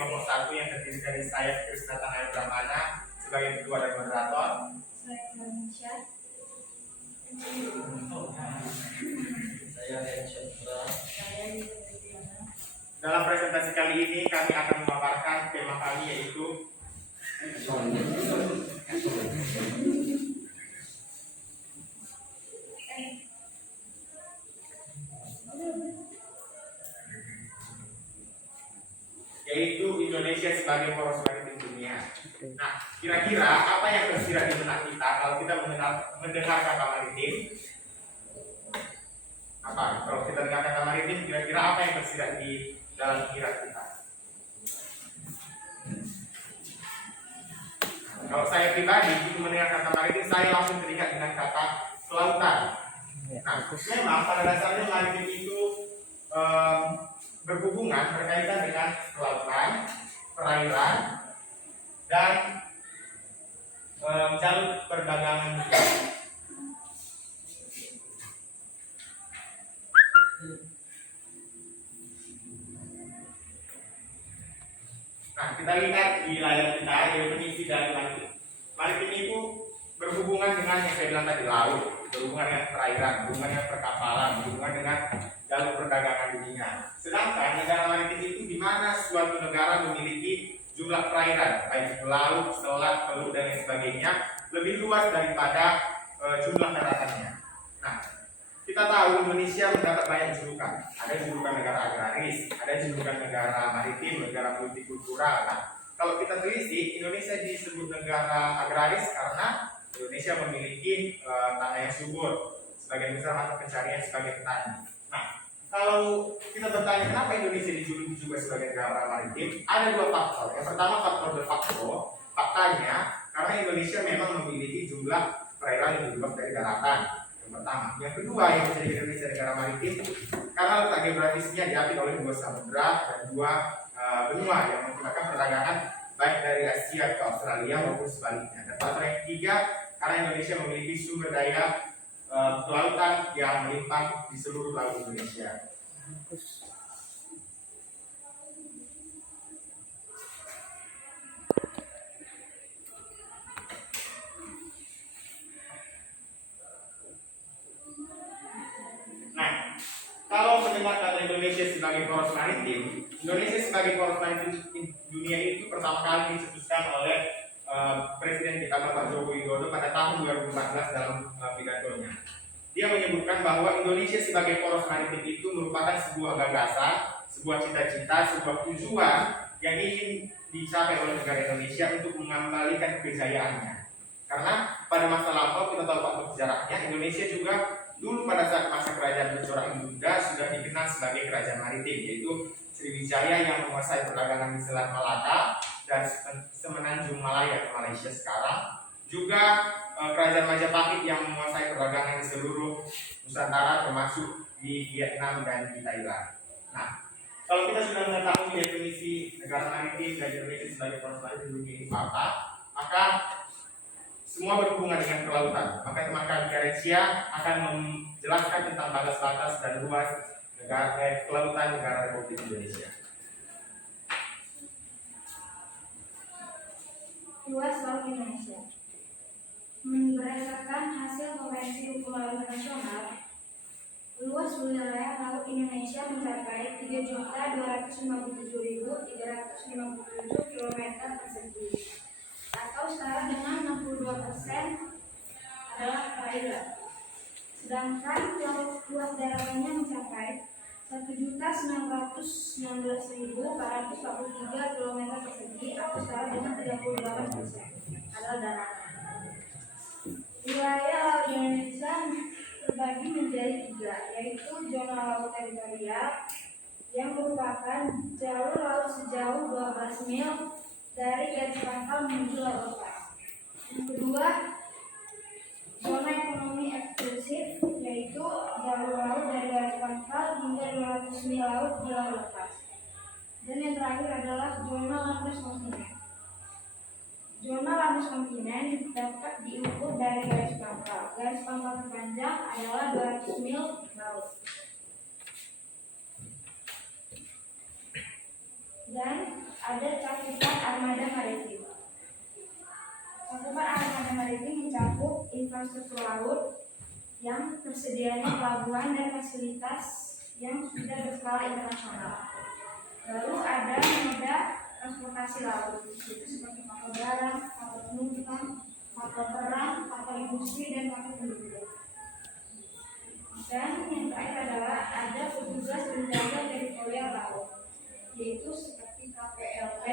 kelompok 1 yang terdiri dari saya Krisna Tanaya Brahmana sebagai ketua dan moderator. Saya Indonesia. Saya Hendra. Saya Yudhiyana. Dalam presentasi kali ini kami akan memaparkan tema kami yaitu Indonesia sebagai poros maritim dunia. Nah, kira-kira apa yang tersirat di benak kita kalau kita mendengar kata maritim? Apa? Kalau kita dengar kata maritim, kira-kira apa yang tersirat di dalam pikiran kita? Kalau saya pribadi, begitu mendengar kata maritim, saya langsung teringat dengan kata kelautan. Nah, memang pada dasarnya maritim itu berhubungan berkaitan dengan kelautan, perairan, dan jalur perdagangan. Nah, kita lihat di layar kita definisi dari maritim. Maritim itu berhubungan dengan yang saya bilang tadi, laut, berhubungan dengan perairan, berhubungan dengan perkapalan, berhubungan dengan jalur perdagangan dunia. Sedangkan negara maritim itu di mana suatu negara memiliki jumlah perairan, baik laut, selat, teluk dan lain sebagainya, lebih luas daripada jumlah daratannya. Nah, kita tahu Indonesia mendapat banyak julukan. Ada julukan negara agraris, ada julukan negara maritim, negara multikultural. Nah, kalau kita telisik, Indonesia disebut negara agraris karena Indonesia memiliki tanah yang subur, sebagai besar mata pencarian sebagai petani. Nah, kalau kita bertanya kenapa Indonesia dijuluki juga sebagai negara maritim, ada dua faktor. Yang pertama faktor de facto, faktanya karena Indonesia memang memiliki jumlah perairan yang lebih luas dari daratan. Yang pertama. Yang kedua yang menjadi Indonesia negara maritim karena letak geografisnya diapit oleh dua samudra dan dua benua yang mengakibatkan perdagangan baik dari Asia ke Australia maupun sebaliknya. Dan faktor yang ketiga karena Indonesia memiliki sumber daya kelautan yang melimpah di seluruh laut Indonesia. Nah, kalau mendengar kata Indonesia sebagai poros maritim, Indonesia sebagai poros maritim dunia itu pertama kali dicetuskan oleh Presiden kita Bapak Joko Widodo pada tahun 2014 dalam pidatonya. Dia menyebutkan bahwa Indonesia sebagai poros maritim itu merupakan sebuah gagasan, sebuah cita-cita, sebuah tujuan yang ingin dicapai oleh negara Indonesia untuk mengembalikan kejayaannya. Karena pada masa lampau kita tahu faktor sejarahnya, Indonesia juga dulu pada saat masa kerajaan bercorak Buddha sudah dikenal sebagai kerajaan maritim, yaitu Sriwijaya yang menguasai perdagangan di Selat Malaka dan Semenanjung Malaya ke Malaysia sekarang. Juga kerajaan Majapahit yang menguasai perdagangan di seluruh Nusantara termasuk di Vietnam dan di Thailand. Nah, kalau kita sudah mengetahui definisi negara maritim dan Indonesia sebagai poros maritim dunia ini apa, maka semua berhubungan dengan kelautan. Maka teman kami Karesia akan menjelaskan tentang batas-batas dan luas negara kelautan negara Republik Indonesia. Luas laut Indonesia. Berdasarkan hasil Konvensi Hukum Laut Nasional, luas wilayah laut Indonesia mencapai 3.257.357 km persegi, atau setara dengan 62% adalah perairan. Sedangkan luas daratannya mencapai 1.919.443 km persegi, atau setara dengan 38% adalah daratan. Wilayah laut Indonesia terbagi menjadi tiga, yaitu zona laut teritorial yang merupakan jalur laut sejauh 12 mil dari garis pangkal menuju laut lepas. Yang kedua, zona ekonomi eksklusif, yaitu jalur laut dari garis pangkal hingga 200 mil laut di laut lepas. Dan yang terakhir adalah zona landas kontinen. Zona landas kontinen dapat diukur dari garis pangkal. Garis pangkal terpanjang adalah 200 mil laut. Dan ada cakupan armada maritim. Cakupan armada maritim mencakup infrastruktur laut yang tersedianya pelabuhan dan fasilitas yang sudah berskala internasional. Lalu ada moda transportasi laut, yaitu seperti kapal barang, kapal penumpang, kapal perang, kapal industri, dan kapal penduduk. Dan yang terakhir adalah ada petugas penjaga teritorial laut, yaitu seperti KPLP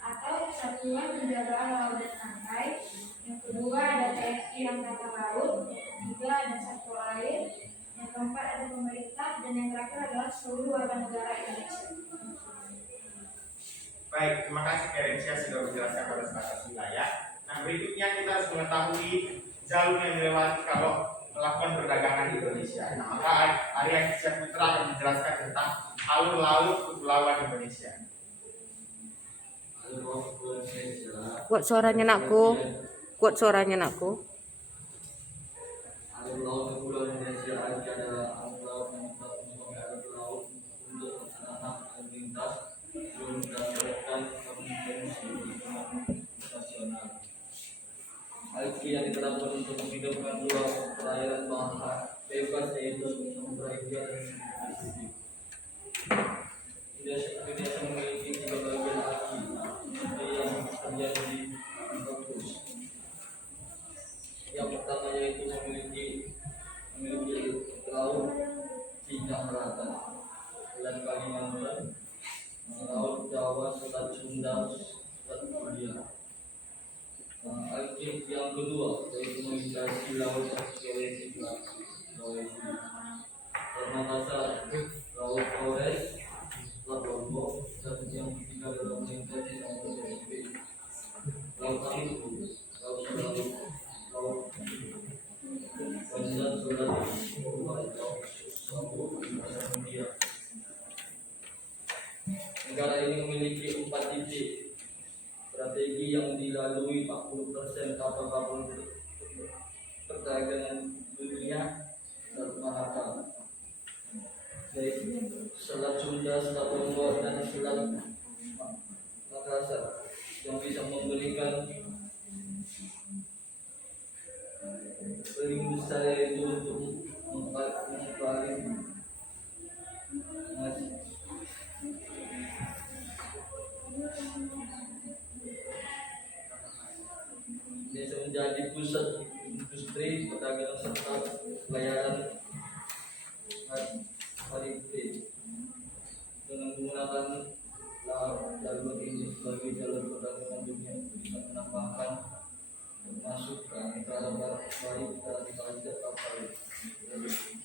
atau Satuan Penjagaan Laut dan Pantai. Yang kedua ada TNI Angkatan Laut, juga ada Satpol Air. Yang keempat ada pemerintah, dan yang terakhir adalah seluruh warga negara Indonesia. Baik, terima kasih Kerensia sudah menjelaskan pada batas wilayah. Nah, berikutnya kita harus mengetahui jalur yang dilewati kalau melakukan perdagangan di Indonesia. Nah, maka Arya Putra akan menjelaskan tentang alur laut kepulauan Indonesia. Alur laut Indonesia. Kuat suaranya nakku. Kuat suaranya nakku. Alur laut kepulauan Indonesia adalah alur laut yang merupakan alur laut untuk melaksanakan lalu lintas berdasarkan konvensi internasional. Alki yang diterapkan untuk menghidupkan ruang perairan bahar bebas yaitu Samudra Hindia dan Pasifik. Indonesia memiliki 3 bagian alki yang terjadi di Kampus. Yang pertama yaitu memiliki laut Cina Selatan, Selat Kalimantan, Laut Jawa, Selat Sunda, Selat India. Alki yang kedua yaitu melintasi laut Sulawesi, Makassar, Laut Flores, Selat Lombok, dan yang ketiga adalah melintasi Laut Pasifik, Laut Maluku, Laut Sulawesi, Laut Banda, Sulawesi, Laut Sumbawa, dan India. Negara ini memiliki 4 titik strategi yang dilalui 40% kapal-kapal perdagangan dunia dan Malaka, yaitu Selat Sunda, Selat Lombok, dan Selat Makassar, yang bisa memberikan paling besar yaitu untuk mengembangkan Indonesia menjadi pusat industri perdagangan serta pelayaran maritim dengan menggunakan jalur ini sebagai jalur perdagangan dunia bisa menambahkan masukan antara barang baik dan pajak kapal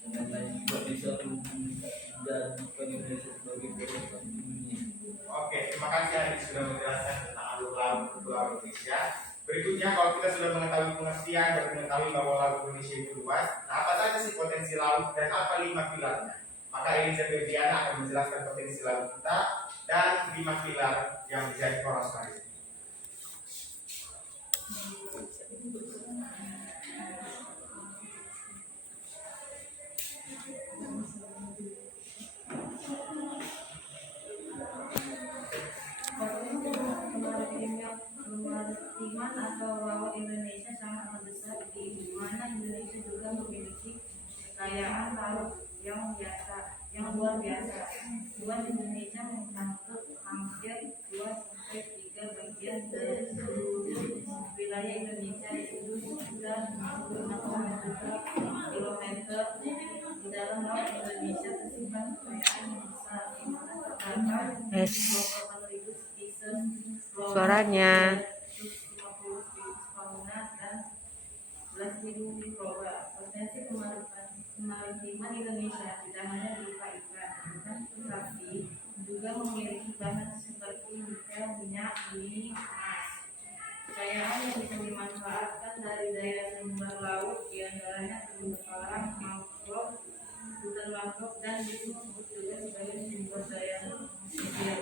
dan lain juga bisa menjadikan Indonesia sebagai pusat dunia. Oke, terima kasih Adi sudah menjelaskan tentang alur laut kepulauan Indonesia. Berikutnya, kalau kita sudah mengetahui pengertian dan mengetahui bahwa laut Indonesia itu luas, nah apa saja sih potensi laut dan apa 5 pilarnya? Maka Eliza Ferdiana akan menjelaskan potensi laut kita dan 5 pilar yang menjadi poros maritim. Kemaritiman atau laut Indonesia sangat besar, di mana Indonesia juga memiliki kekayaan laut yang luar biasa. Luas Indonesia mencakup hampir 2-3 bagian dari seluruh wilayah Indonesia, yaitu sekitar 65,3 kilometer. Di dalam laut Indonesia tersimpan kekayaan yang besar, di mana terdapat 20.000 spesies Suaranya. 50 spesies fauna dan 11.000 mikroba. Potensi kemaritiman Indonesia tidak hanya berupa ikan, tetapi juga memiliki bahan seperti nikel, minyak, bumi, emas. Kekayaan yang bisa dimanfaatkan dari daya sumber laut diantaranya terumbu karang, mangrove, hutan mangrove, dan disebut juga sebagai sumber daya manusia.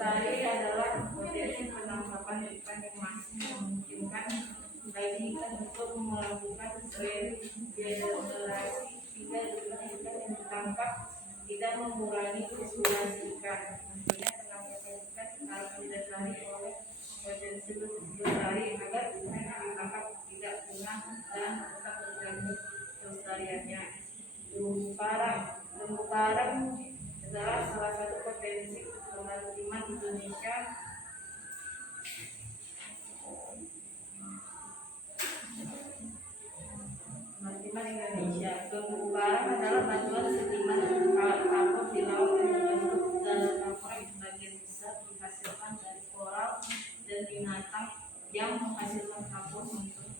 lestari adalah potensi penangkapan ikan yang masih memungkinkan bagi ikan untuk melakukan regenerasi hingga jumlah ikan yang ditangkap tidak mengurangi populasi ikan. Tentunya penangkapan ikan harus didasari oleh potensi lestari agar ikan yang ditangkap tidak punah dan tetap terjaga kelestariannya. Terumbu karang adalah salah satu potensi kemaritiman Indonesia. Terumbu karang adalah batuan sedimen kapur di laut yang terbentuk dalam kapur yang sebagian besar dihasilkan dari koral dan binatang yang menghasilkan kapur untuk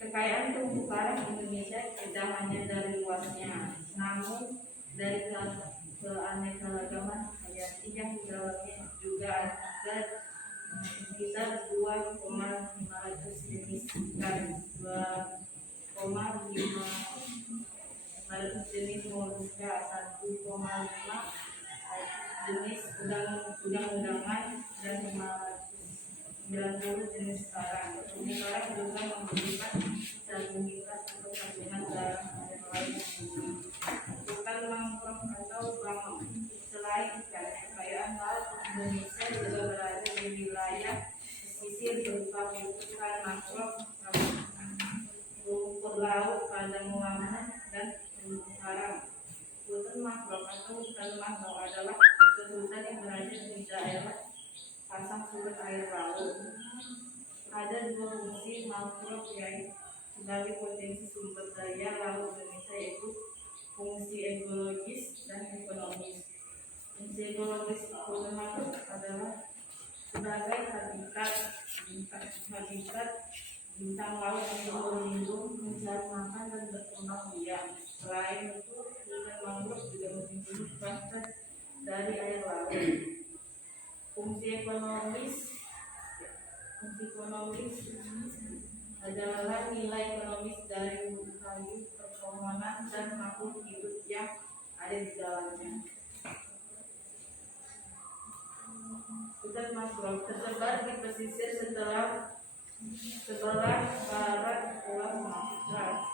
kekayaan terumbu karang Indonesia tidak hanya dari luasnya, namun dari keanekaragaman hayati yang di dalamnya juga ada sekitar 2,500 jenis ikan, 2,500 jenis moluska, 1,5 jenis udang-udangan, dan 590 jenis karang. Terumbu karang juga memberikan salinitas untuk kandungan garam air laut yang tinggi. Hutan mangrove atau bangau. Selain ikan, kekayaan laut Indonesia juga berada di wilayah pesisir berupa hutan mangrove, rumput laut, padang lamun, dan terumbu karang. Hutan mangrove atau hutan mangrove adalah hutan yang berada di daerah pasang surut air laut. Ada dua fungsi mangrove yang sebagai potensi sumber daya laut Indonesia, yaitu fungsi ekologis dan ekonomis. Fungsi ekologis hutan mangrove adalah sebagai habitat bintang laut yang berlindung, mencari makan, dan berkembang biak. Selain itu, hutan mangrove juga melindungi pasar dari air laut. Fungsi ekonomis adalah nilai ekonomis dari kayu, perkebunan, dan makhluk hidup yang ada di dalamnya. Hutan mangrove tersebar di pesisir sebelah barat Pulau Sumatera.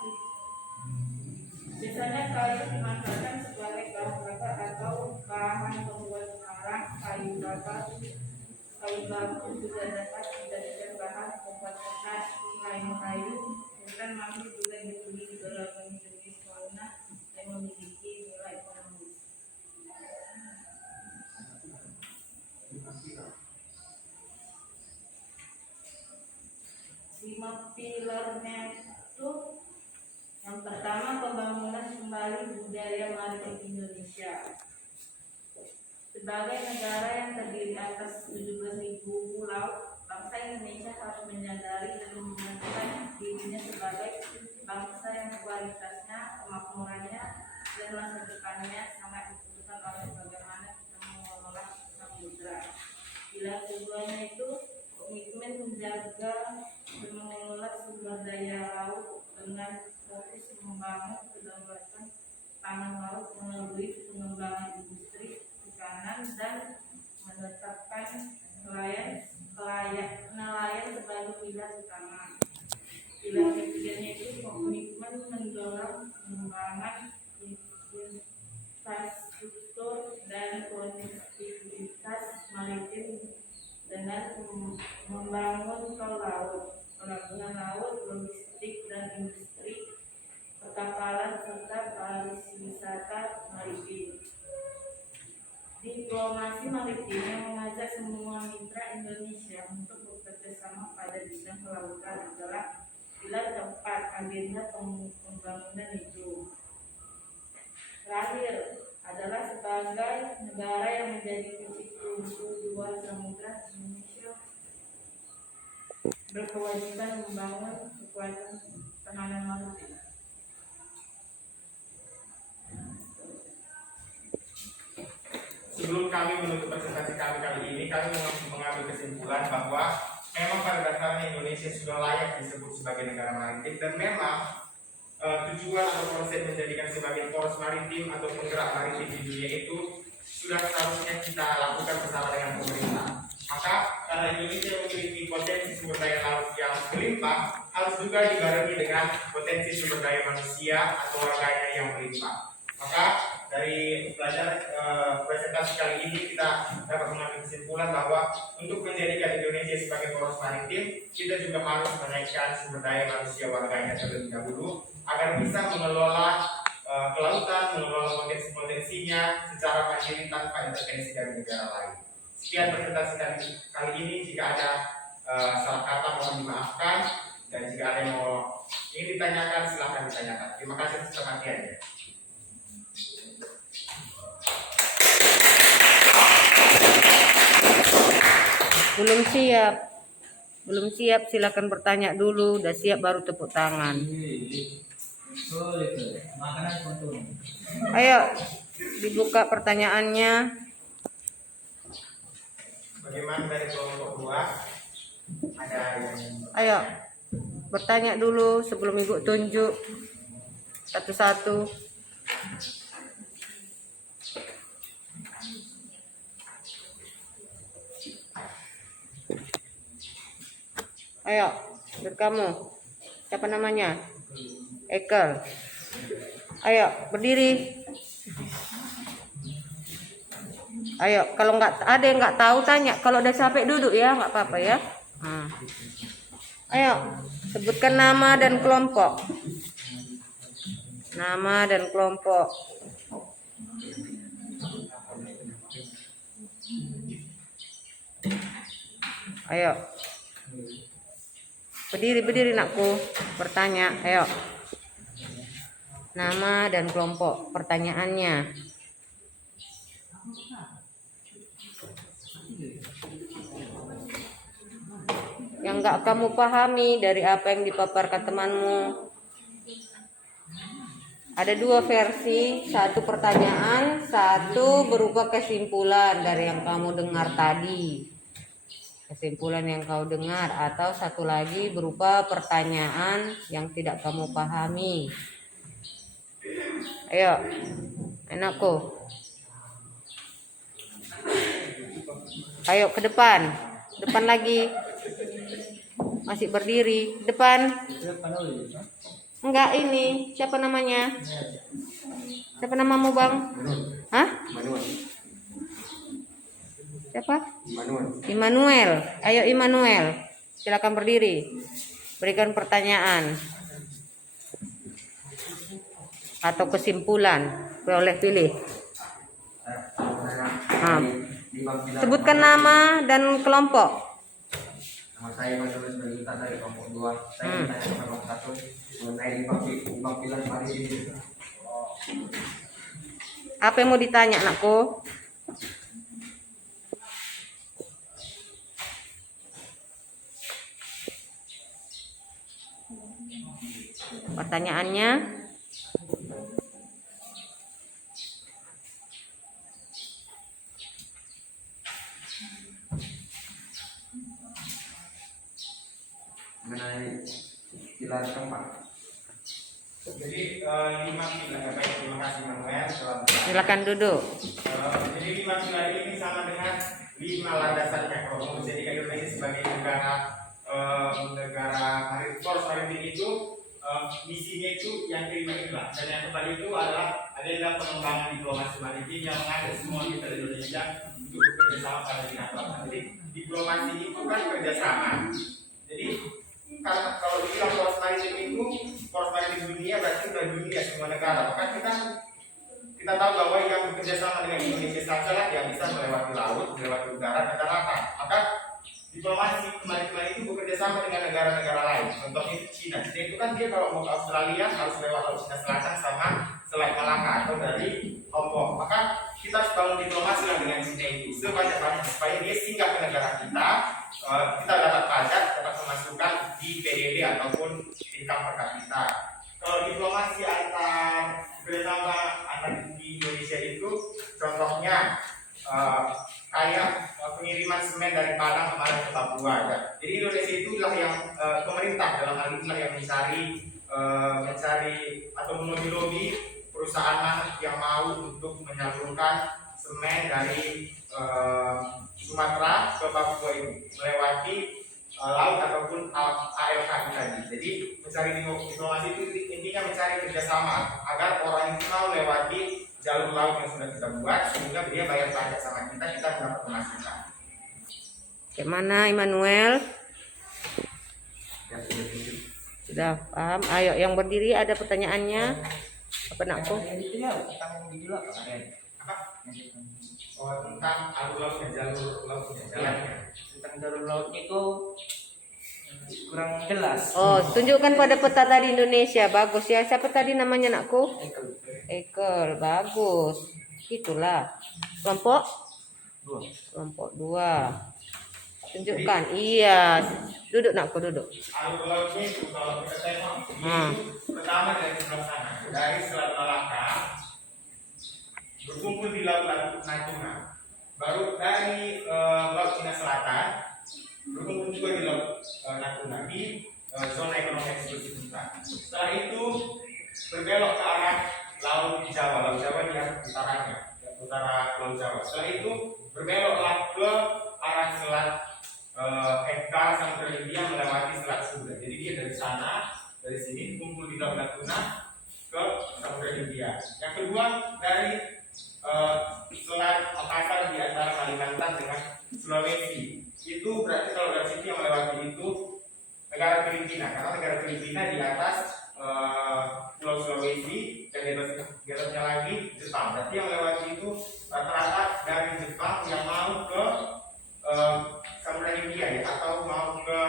Biasanya kayu dimanfaatkan sebagai bahan bakar atau bahan pembuat karang. Kayu baku juga dapat dijadikan bahan pembuat kertas. Selain kayu, hutan mangrove juga diliputi berbagai jenis fauna yang memiliki nilai ekonomis. Lima pilarnya itu, yang pertama, pembangunan kembali budaya maritim Indonesia. Sebagai negara yang terdiri atas 17.000 pulau, bangsa Indonesia harus menyadari dan memastikan dirinya sebagai bangsa yang kualitasnya, kemakmurannya, dan masa depannya sangat ditentukan oleh bagaimana kita mengelola samudera. Pilar keduanya itu komitmen menjaga dan mengelola sumber daya laut dengan fokus membangun kedaulatan pangan laut melalui pengembangan industri perikanan dan menetapkan nelayan sebagai pilar utama. Pilar ketiganya itu komitmen mendorong pengembangan infrastruktur dan konektivitas maritim dengan membangun tol laut, pelabuhan laut, logistik dan industri perkapalan, serta pariwisata maritim. Diplomasi maritim yang mengajak semua mitra Indonesia untuk bekerja sama pada bidang kelautan adalah pilar keempat agenda pembangunan itu. Terakhir adalah sebagai negara yang menjadi titik kumpul dua samudra, Indonesia berkewajiban membangun kekuatan pertahanan maritim. Sebelum kami menutup presentasi kami kali ini, kami mengambil kesimpulan bahwa memang pada dasarnya Indonesia sudah layak disebut sebagai negara maritim, dan memang tujuan atau konsep menjadikan sebagai poros maritim atau penggerak maritim di dunia itu sudah seharusnya kita lakukan bersama dengan pemerintah. Maka karena Indonesia memiliki potensi sumber daya laut yang melimpah, harus juga dibarengi dengan potensi sumber daya manusia atau warganya yang melimpah. Maka dari belajar presentasi kali ini kita dapat mengambil kesimpulan bahwa untuk menjadikan Indonesia sebagai poros maritim, kita juga harus menaikkan sumber daya manusia warganya terlebih dahulu agar bisa mengelola kelautan, mengelola potensi-potensinya secara mandiri tanpa intervensi dari negara lain. Sekian presentasi kali ini. Jika ada salah kata mohon dimaafkan, dan jika ada yang ingin ditanyakan silahkan ditanyakan. Terima kasih atas perhatiannya. Belum siap silakan bertanya dulu. Udah siap baru tepuk tangan. Ayo dibuka pertanyaannya. Bagaimana dari kelompok 2? Ada yang Ayo bertanya dulu sebelum ibu tunjuk satu-satu. Ayo, dari kamu. Siapa namanya? Ekel. Ayo, berdiri. Ayo, kalau nggak ada yang nggak tahu tanya. Kalau udah capek duduk ya, nggak apa-apa ya. Nah. Ayo, sebutkan nama dan kelompok. Nama dan kelompok. Ayo. Berdiri nakku. Bertanya, ayo. Nama dan kelompok. Pertanyaannya. Yang nggak kamu pahami dari apa yang dipaparkan temanmu. Ada 2 versi, 1 pertanyaan, 1 berupa kesimpulan dari yang kamu dengar tadi. Kesimpulan yang kau dengar, atau 1 lagi berupa pertanyaan yang tidak kamu pahami. Ayo, anakku. Ayo ke depan. Depan lagi. Masih berdiri. Depan. Enggak ini. Siapa namanya? Siapa namamu, Bang? Hah? Siapa? Immanuel. Ayo Immanuel. Silakan berdiri. Berikan pertanyaan atau kesimpulan. Boleh pilih. Sebutkan nama dan kelompok. Nama saya Mas dari kelompok 2. Saya bertanya kepada kelompok 1 mengenai limbah pilar maritim. Apa yang mau ditanya, anakku? Pertanyaannya, mengenai pilar keempat. Jadi 5 pilar. Baik, terima kasih Manuel. silakan duduk. Jadi 5 pilar ini sama dengan 5 landasannya. Kalau mau menjadikan Indonesia sebagai negara poros maritim itu, misinya itu yang kelima inilah. Dan yang keempat itu adalah pengembangan diplomasi maritim yang mengajak semua kita di Indonesia untuk bekerja sama pada bidang kelautan. Jadi diplomasi itu kan kerjasama. Jadi karena kalau dibilang poros maritim itu poros maritim dunia, berarti sudah dunia semua negara. Maka kita tahu bahwa yang bekerja sama dengan Indonesia saja yang bisa melewati laut, melewati udara dan daratan. Maka diplomasi kemaritiman itu bekerja sama dengan negara-negara lain. Contohnya itu Cina. Cina itu kan dia kalau mau ke Australia harus lewat laut Cina Selatan sama Selat Malaka atau dari Hong Kong. Maka kita harus bangun diplomasi dengan Cina itu sebanyak-banyaknya supaya dia singgah ke negara kita. Kita dapat pajak, dapat pemasukan di PDB ataupun income per kapita. Kalau diplomasi antar di Indonesia itu contohnya kayak pengiriman semen dari Padang kemarin ke Papua. Ya. Jadi Indonesia itulah yang pemerintah dalam hal itulah yang mencari perahu untuk menyalurkan semen dari Sumatera ke Papua ini melewati laut ataupun ALK tadi. Jadi mencari diplomasi itu intinya mencari kerjasama agar orang itu mau lewati jalur laut yang sudah kita buat sehingga dia bayar pajak sama kita mendapat pemasukan. Gimana Immanuel? Ya, sudah cukup. Sudah paham? Ayo yang berdiri ada pertanyaannya? Apa nakku? Yang itu ya, tentang di dulu kemarin. Apa? Oh, tentang alur lautnya, jalur lautnya, jalannya. Tentang jalur lautnya itu kurang jelas. Oh, tunjukkan pada peta tadi Indonesia. Bagus ya. Siapa tadi namanya nakku? Ekel. Bagus. Itulah. Kelompok? Kelompok 2. Tunjukkan. Iya. Duduk nakku, duduk. Alur lautnya itu kalau kita tengok Hmm. pertama dari sebelah sana, dari Selat Malaka berkumpul di Laut Natuna, baru dari Laut Cina Selatan berkumpul juga di Laut Natuna di zona ekonomi eksklusif kita. Setelah itu berbelok ke arah Laut Jawa. Laut Jawa di utaranya, utara Laut Jawa. Setelah itu berbeloklah ke arah Selat Hektar Samudra Hindia melewati Selat Sunda. Jadi dia dari sana, dari sini kumpul di Laut Natuna ke Samudra Hindia. Yang kedua dari Selat Makassar di antara Kalimantan dengan Sulawesi. Itu berarti kalau dari sini yang melewati itu negara Filipina, karena negara Filipina di atas Pulau Sulawesi dan di atasnya lagi Jepang. Berarti yang melewati itu rata-rata dari Jepang yang mau ke Samudra Hindia ya, atau mau ke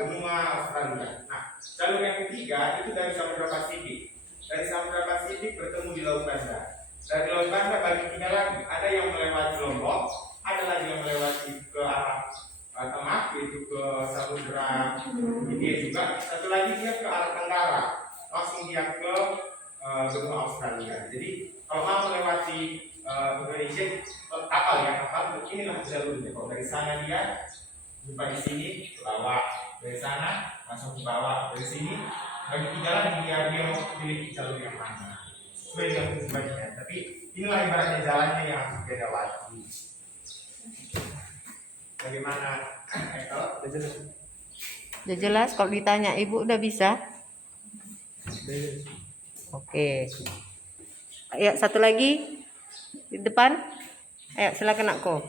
benua Australia. Nah, jalur yang ketiga itu dari Samudra Pasifik. Dari Samudra Pasifik bertemu di Laut Banda. Dari Laut Banda bagi 3 lagi. Ada yang melewati Lombok, ada lagi yang melewati ke arah tengah, yaitu ke Samudra Hindia juga. Satu lagi dia ke arah tenggara, langsung dia ke benua Australia. Jadi kalau mau melewati Indonesia, kapal ya, kapal inilah jalurnya. Kalau dari sana dia jumpa di sini ke bawah, dari sana langsung ke bawah, dari sini bagi 3 lagi dia mau pilih jalur yang mana sesuai dengan tujuannya. Tapi inilah ibaratnya jalannya yang harus kita lewati. Bagaimana Eko? Udah jelas kalau ditanya ibu udah bisa? Oke. Ayo satu lagi di depan. Ayo silakan nakku.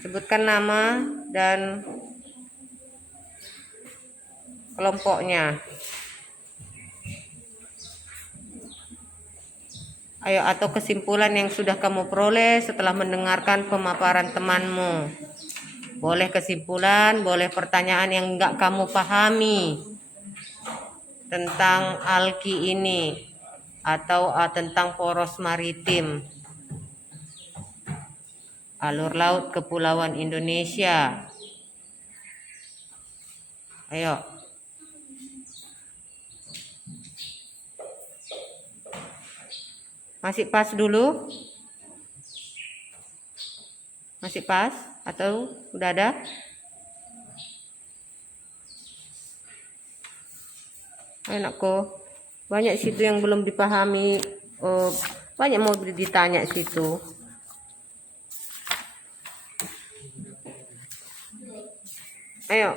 Sebutkan nama dan kelompoknya. Ayo atau kesimpulan yang sudah kamu peroleh setelah mendengarkan pemaparan temanmu. Boleh kesimpulan, boleh pertanyaan yang enggak kamu pahami tentang alki ini atau tentang poros maritim, alur laut kepulauan Indonesia. Ayo. Masih pas dulu? Masih pas? Atau udah ada? Anakku, banyak situ yang belum dipahami. Banyak mau ditanya situ. Ayo.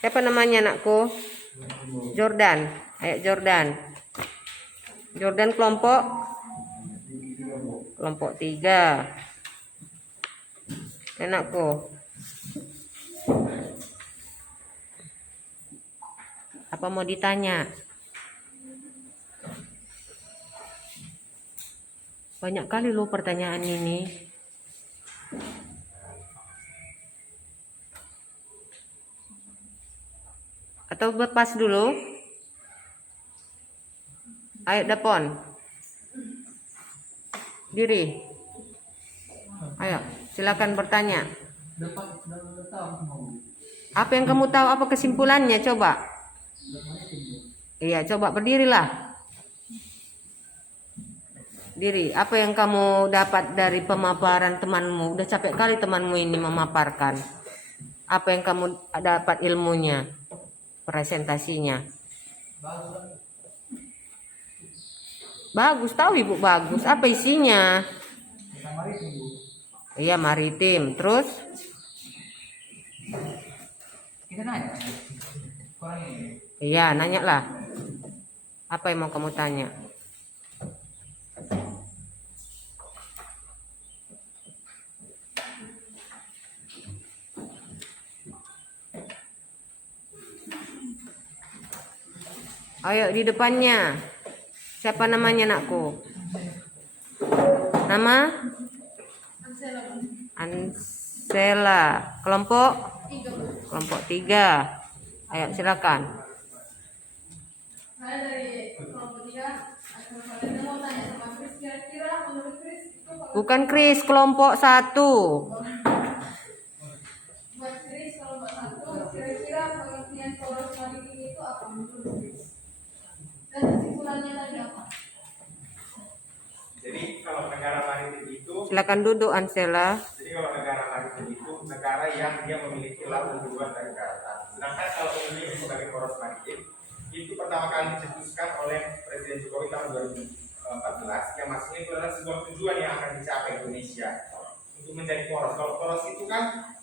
Siapa namanya anakku? Jordan. Ayo Jordan. Jordan kelompok 3. Anakku. Apa mau ditanya? Banyak kali lo pertanyaan ini. Atau berpas dulu? Ayo Dapon. Diri. Ayo, silakan bertanya. Apa yang kamu tahu? Apa kesimpulannya? Coba. Iya, coba berdirilah. Diri. Apa yang kamu dapat dari pemaparan temanmu? Udah capek kali temanmu ini memaparkan. Apa yang kamu dapat ilmunya? Presentasinya. Bagus, tahu Ibu, bagus. Apa isinya? Kita maritim, Bu. Iya, maritim. Terus Kita nanya. Kurang ini. iya, nanya lah. Apa yang mau kamu tanya? Ayo di depannya. Siapa namanya, nakku? Nama? Ansela. Kelompok? Kelompok 3. Ayo silakan. Saya dari kelompok 3. Saya mau tanya sama Chris, kira-kira menurut Chris itu kalau Bukan Kris, kelompok 1. buat Chris kelompok 1, kira-kira pengertian poros maritim itu apa menurut Chris? Dan kesimpulannya tadi apa? Jadi kalau negara maritim itu, Silakan duduk Ansela. jadi kalau negara maritim itu negara yang dia memiliki laut duluan dari daratan. Sedangkan kalau Indonesia sebagai poros maritim itu pertama kali dicetuskan oleh Presiden Jokowi tahun 2014 yang maksudnya itu adalah sebuah tujuan yang akan dicapai Indonesia untuk menjadi poros. Kalau poros itu kan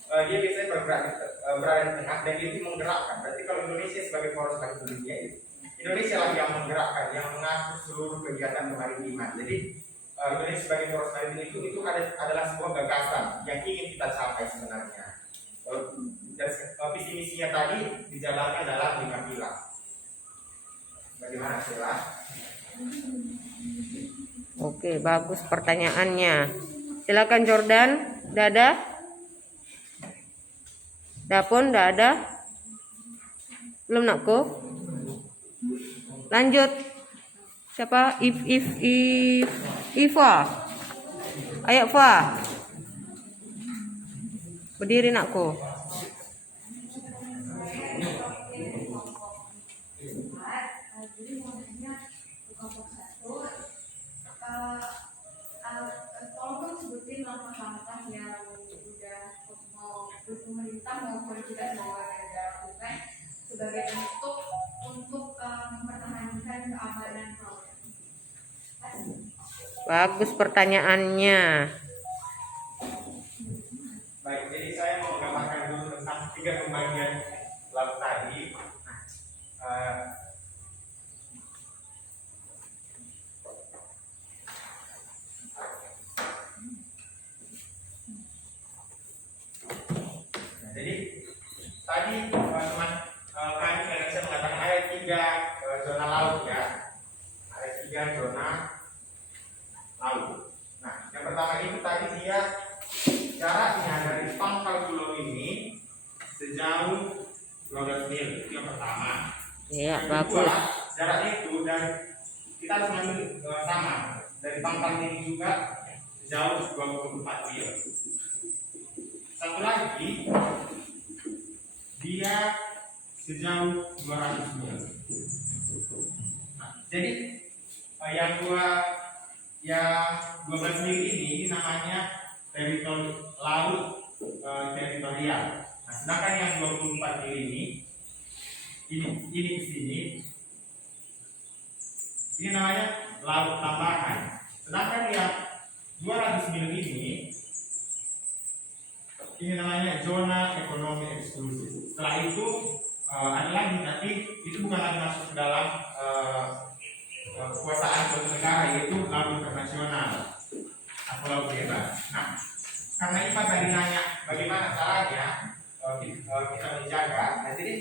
dia biasanya berada di tengah dan itu menggerakkan. Berarti kalau Indonesia sebagai poros maritim dunia itu Indonesia lah yang menggerakkan, yang mengatur seluruh kegiatan kemaritiman. Jadi Indonesia sebagai poros maritim itu adalah sebuah gagasan yang ingin kita capai sebenarnya. Dan visi misinya tadi dijalankan dalam 5 pilar. Bagaimana Sheila? Oke, bagus pertanyaannya. Silakan Jordan. Dada? Dapon, dah ada? Belum, nakku? Lanjut. Siapa? Iva. Ayo, Fa. Berdiri, nakku. Jadi mau nanya kelompok 1, tolong dong sebutin langkah-langkah yang udah mau pemerintah maupun kita mau lakukan sebagai bentuk untuk mempertahankan keamanan laut. Bagus pertanyaannya. Baik, jadi saya mau menggambarkan dulu tentang 3 pembagian laut tadi. Jadi tadi teman-teman kami Indonesia mengatakan ada 3 zona laut ya, ada 3 zona laut. Nah, yang pertama itu tadi dia jaraknya dari pangkal pulau ini sejauh 12 mil, itu yang pertama. Iya, Yang bagus. kedua, jaraknya itu dan kita harus mengambil sama dari pangkal ini juga sejauh 24 mil. Satu lagi dia sejauh 200 mil. Nah, jadi yang 12 mil ini namanya teritori laut teritorial. Nah, sedangkan yang 24 mil ini ke sini ini namanya laut tambahan. Sedangkan yang 200 mil ini namanya zona ekonomi eksklusif. Setelah itu ada lagi, tapi itu bukan lagi masuk ke dalam kekuasaan suatu negara, yaitu laut internasional atau laut bebas. Nah, karena IPA tadi nanya bagaimana caranya kita menjaga. Nah, jadi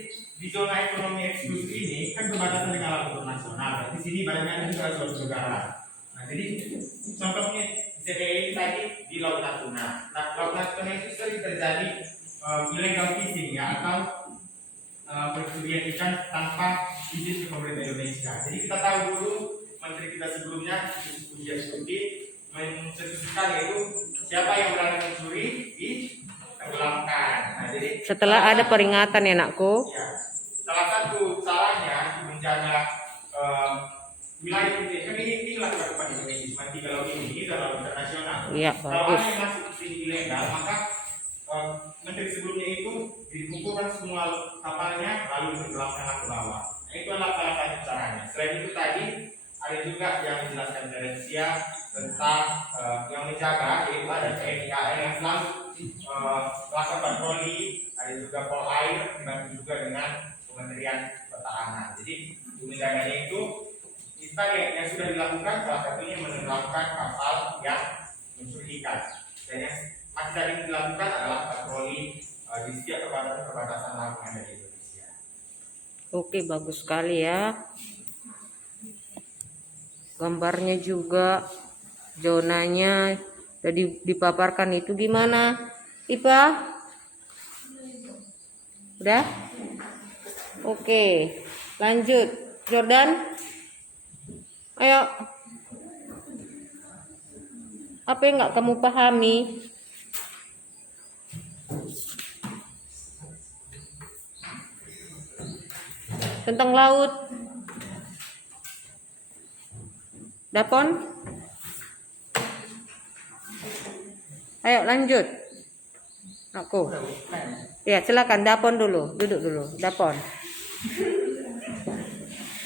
di zona ekonomi eksklusif ini kan berbatasan dengan laut internasional. Di sini barangnya ada juga suatu negara. Nah, jadi contohnya ZTE tadi di Laut Natuna. Nah, Laut Natuna itu sering terjadi illegal fishing ya, atau percurian ikan tanpa izin ke pemerintah Indonesia. Jadi kita tahu dulu menteri kita sebelumnya Budi Setiadi mencetuskan yaitu siapa yang berani mencuri ditenggelamkan. Nah, jadi Setelah ada peringatan ya, nakku. ya, salah satu caranya menjaga wilayah ini kan inilah kehidupan Indonesia. Cuma 3 laut ini dan laut internasional. Iya, Kalau bagus. ada yang masuk ke sini ilegal, maka menteri sebelumnya itu dikumpulkan semua kapalnya lalu ditenggelamkan ke bawah. Nah, itu adalah salah satu caranya. Selain itu tadi ada juga yang menjelaskan dia tentang yang menjaga, yaitu ada TNI AL yang selalu melakukan patroli, ada juga Pol Air, dibantu juga dengan Kementerian Pertahanan. Jadi menjaganya itu kita yang sudah dilakukan salah satunya melakukan kapal yang mencurigakan, dan yang masih tadi dilakukan adalah patroli di setiap perbatasan laut yang ada di Indonesia. Oke, bagus sekali ya. Gambarnya juga, zonanya udah dipaparkan itu gimana? Ipa? Udah? Oke, lanjut. Jordan? Ayo. Apa yang nggak kamu pahami? Tentang laut. Dapon? Ayo lanjut. Aku. Ya, silakan Dapon dulu. Duduk dulu. Dapon.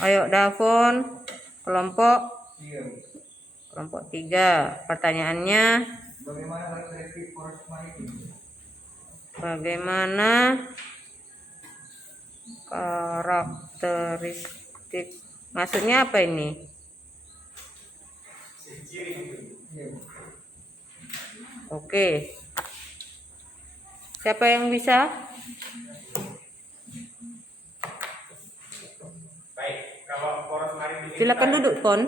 Ayo Dapon. Kelompok 3. Pertanyaannya, Bagaimana karakteristik poros maritim? bagaimana karakteristik? Maksudnya apa ini? Oke. Siapa yang bisa? Baik, kalau poros maritim itu Silakan duduk, Pon.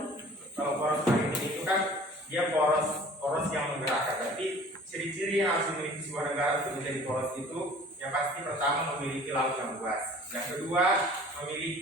Kalau poros maritim itu kan dia poros yang menggerakkan. Berarti ciri-ciri yang harus dimiliki sebuah negara untuk menjadi poros itu yang pasti pertama memiliki laut yang luas, yang kedua memiliki